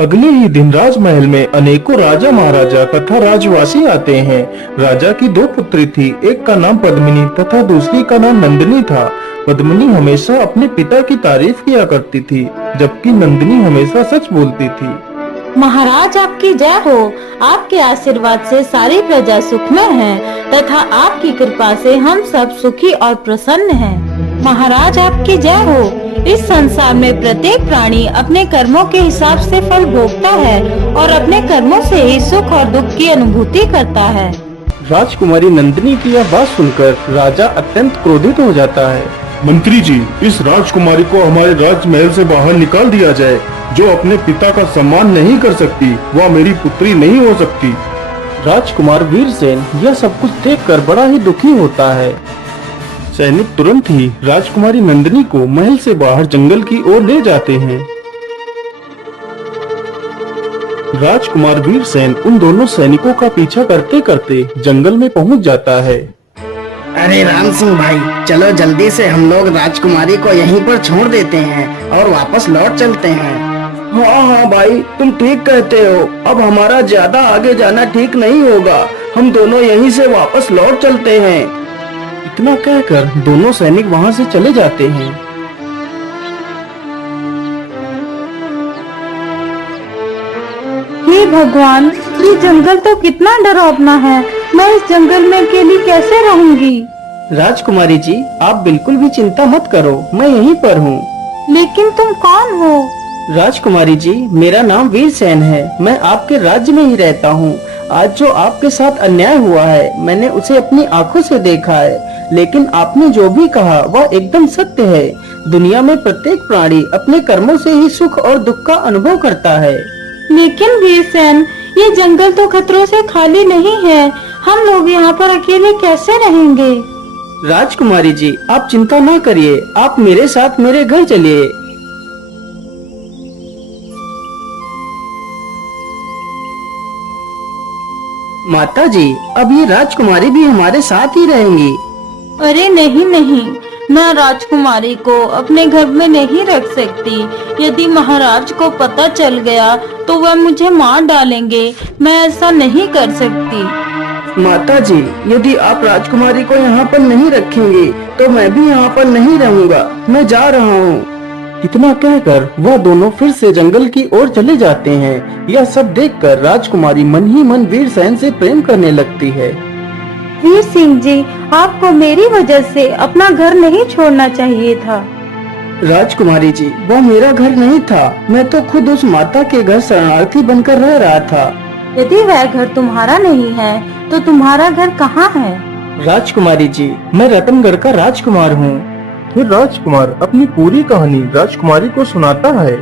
अगले ही दिन राजमहल में अनेकों राजा महाराजा तथा राजवासी आते हैं। राजा की दो पुत्री थी, एक का नाम पद्मिनी तथा दूसरी का नाम नंदिनी था। पद्मिनी हमेशा अपने पिता की तारीफ किया करती थी, जबकि नंदिनी हमेशा सच बोलती थी। महाराज आपकी जय हो। आपके आशीर्वाद से सारी प्रजा सुख में है तथा आपकी कृपा से हम सब सुखी और प्रसन्न हैं। महाराज आपकी जय हो। इस संसार में प्रत्येक प्राणी अपने कर्मों के हिसाब से फल भोगता है और अपने कर्मों से ही सुख और दुख की अनुभूति करता है। राजकुमारी नंदिनी की यह बात सुनकर राजा अत्यंत क्रोधित हो जाता है। मंत्री जी, इस राजकुमारी को हमारे राजमहल से बाहर निकाल दिया जाए। जो अपने पिता का सम्मान नहीं कर सकती, वह मेरी पुत्री नहीं हो सकती। राजकुमार वीरसेन यह सब कुछ देखकर बड़ा ही दुखी होता है। सैनिक तुरंत ही राजकुमारी नंदिनी को महल से बाहर जंगल की ओर ले जाते हैं। राजकुमार वीरसेन उन दोनों सैनिकों का पीछा करते करते जंगल में पहुंच जाता है। अरे राम सिंह भाई, चलो जल्दी से हम लोग राजकुमारी को यहीं पर छोड़ देते हैं और वापस लौट चलते हैं। हाँ हाँ भाई, तुम ठीक कहते हो। अब हमारा ज्यादा आगे जाना ठीक नहीं होगा। हम दोनों यहीं से वापस लौट चलते हैं। इतना कहकर दोनों सैनिक वहां से चले जाते हैं। हे भगवान, ये जंगल तो कितना डरावना है। मैं इस जंगल में अकेली कैसे रहूंगी? राजकुमारी जी, आप बिल्कुल भी चिंता मत करो, मैं यहीं पर हूँ। लेकिन तुम कौन हो? राजकुमारी जी, मेरा नाम वीरसेन है। मैं आपके राज्य में ही रहता हूँ। आज जो आपके साथ अन्याय हुआ है, मैंने उसे अपनी आंखों से देखा है। लेकिन आपने जो भी कहा वह एकदम सत्य है। दुनिया में प्रत्येक प्राणी अपने कर्मों से ही सुख और दुख का अनुभव करता है। लेकिन वीरसेन, ये जंगल तो खतरों से खाली नहीं है। हम लोग यहाँ पर अकेले कैसे रहेंगे? राजकुमारी जी, आप चिंता न करिए। आप मेरे साथ मेरे घर चलिए। माता जी, अब ये राजकुमारी भी हमारे साथ ही रहेंगी। अरे नहीं नहीं, मैं राजकुमारी को अपने घर में नहीं रख सकती। यदि महाराज को पता चल गया तो वह मुझे मार डालेंगे। मैं ऐसा नहीं कर सकती। माता जी, यदि आप राजकुमारी को यहाँ पर नहीं रखेंगे तो मैं भी यहाँ पर नहीं रहूँगा। मैं जा रहा हूँ। इतना कहकर वह दोनों फिर से जंगल की ओर चले जाते हैं। यह सब देखकर राजकुमारी मन ही मन वीरसेन से प्रेम करने लगती है। वीर सिंह जी, आपको मेरी वजह से अपना घर नहीं छोड़ना चाहिए था। राजकुमारी जी, वह मेरा घर नहीं था। मैं तो खुद उस माता के घर शरणार्थी बनकर रह रहा था। यदि वह घर तुम्हारा नहीं है तो तुम्हारा घर कहाँ है? राजकुमारी जी, मैं रतनगढ़ का राजकुमार हूँ। फिर राजकुमार अपनी पूरी कहानी राजकुमारी को सुनाता है।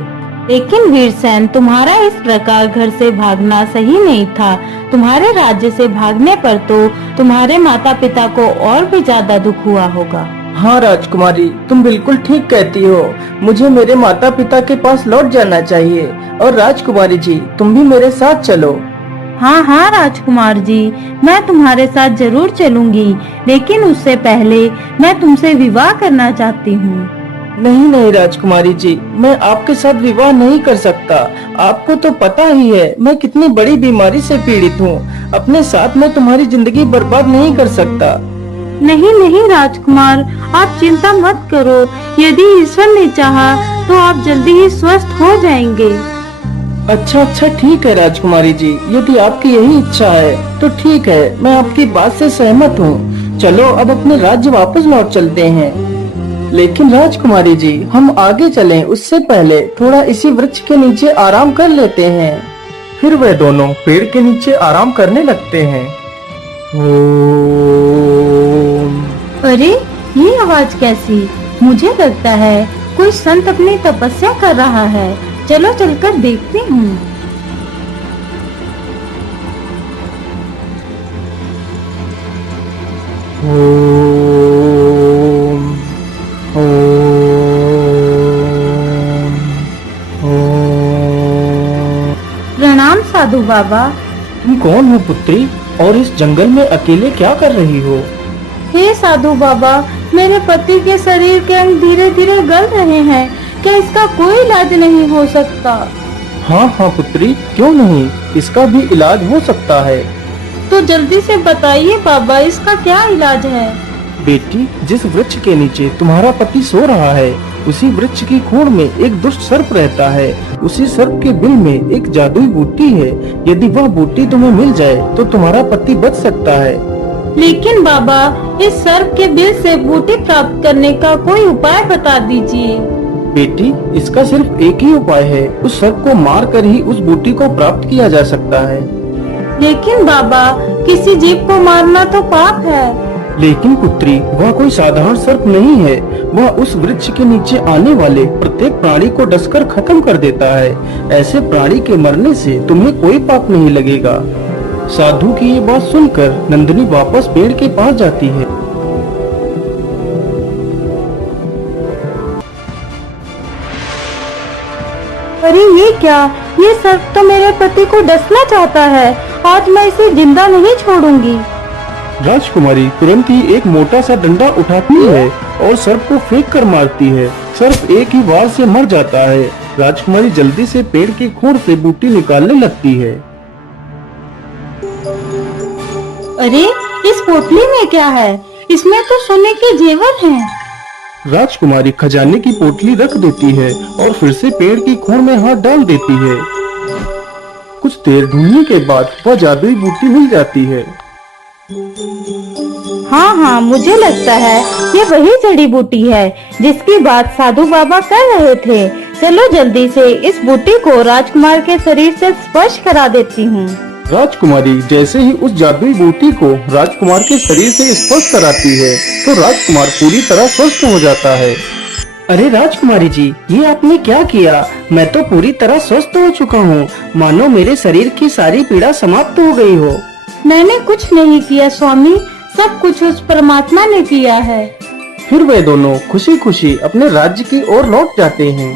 लेकिन वीरसेन, तुम्हारा इस प्रकार घर से भागना सही नहीं था। तुम्हारे राज्य से भागने पर तो तुम्हारे माता पिता को और भी ज्यादा दुख हुआ होगा। हाँ राजकुमारी, तुम बिल्कुल ठीक कहती हो। मुझे मेरे माता पिता के पास लौट जाना चाहिए। और राजकुमारी जी, तुम भी मेरे साथ चलो। हाँ हाँ राजकुमार जी, मैं तुम्हारे साथ जरूर चलूंगी। लेकिन उससे पहले मैं तुमसे विवाह करना चाहती हूँ। नहीं नहीं राजकुमारी जी, मैं आपके साथ विवाह नहीं कर सकता। आपको तो पता ही है मैं कितनी बड़ी बीमारी से पीड़ित हूँ। अपने साथ मैं तुम्हारी जिंदगी बर्बाद नहीं कर सकता। नहीं नहीं राजकुमार, आप चिंता मत करो। यदि ईश्वर ने चाहा तो आप जल्दी ही स्वस्थ हो जाएंगे। अच्छा अच्छा, ठीक है राजकुमारी जी, यदि आपकी यही इच्छा है तो ठीक है। मैं आपकी बात से सहमत हूँ। चलो अब अपने राज्य वापस लौट चलते हैं। लेकिन राजकुमारी जी, हम आगे चलें उससे पहले थोड़ा इसी वृक्ष के नीचे आराम कर लेते हैं। फिर वे दोनों पेड़ के नीचे आराम करने लगते हैं। ओम। अरे, ये आवाज कैसी? मुझे लगता है कोई संत अपनी तपस्या कर रहा है। चलो चलकर देखती हूँ। ओम ओम ओम। प्रणाम साधु बाबा। तुम कौन हो पुत्री, और इस जंगल में अकेले क्या कर रही हो? हे साधु बाबा, मेरे पति के शरीर के अंग धीरे धीरे गल रहे हैं। क्या इसका कोई इलाज नहीं हो सकता? हाँ हाँ पुत्री, क्यों नहीं, इसका भी इलाज हो सकता है। तो जल्दी से बताइए बाबा, इसका क्या इलाज है? बेटी, जिस वृक्ष के नीचे तुम्हारा पति सो रहा है, उसी वृक्ष की खोड़ में एक दुष्ट सर्प रहता है। उसी सर्प के बिल में एक जादुई बूटी है। यदि वह बूटी तुम्हें मिल जाए तो तुम्हारा पति बच सकता है। लेकिन बाबा, इस सर्प के बिल से बूटी प्राप्त करने का कोई उपाय बता दीजिए। बेटी, इसका सिर्फ एक ही उपाय है, उस सर्प को मार कर ही उस बूटी को प्राप्त किया जा सकता है। लेकिन बाबा, किसी जीव को मारना तो पाप है। लेकिन पुत्री, वह कोई साधारण सर्प नहीं है। वह उस वृक्ष के नीचे आने वाले प्रत्येक प्राणी को डसकर खत्म कर देता है। ऐसे प्राणी के मरने से तुम्हें कोई पाप नहीं लगेगा। साधु की ये बात सुनकर नंदिनी वापस पेड़ के पास जाती है। अरे ये क्या, ये सर्प तो मेरे पति को डसना चाहता है। आज मैं इसे जिंदा नहीं छोड़ूंगी। राजकुमारी तुरंत ही एक मोटा सा डंडा उठाती है और सर्प को फेंक कर मारती है। सर्प एक ही वार से मर जाता है। राजकुमारी जल्दी से पेड़ की खोर से बूटी निकालने लगती है। अरे, इस पोटली में क्या है? इसमें तो सोने के जेवर हैं। राजकुमारी खजाने की पोटली रख देती है और फिर से पेड़ की खोर में हाथ डाल देती है। कुछ देर ढूंढने के बाद वह जादुई बूटी मिल जाती है। हाँ हाँ, मुझे लगता है ये वही जड़ी बूटी है जिसकी बात साधु बाबा कर रहे थे। चलो जल्दी से इस बूटी को राजकुमार के शरीर से स्पर्श करा देती हूँ। राजकुमारी जैसे ही उस जादुई बूटी को राजकुमार के शरीर से स्पर्श कराती है तो राजकुमार पूरी तरह स्वस्थ हो जाता है। अरे राजकुमारी जी, ये आपने क्या किया? मैं तो पूरी तरह स्वस्थ हो चुका हूँ। मानो मेरे शरीर की सारी पीड़ा समाप्त हो गई हो। मैंने कुछ नहीं किया स्वामी, सब कुछ उस परमात्मा ने किया है। फिर वे दोनों खुशी खुशी अपने राज्य की ओर लौट जाते हैं।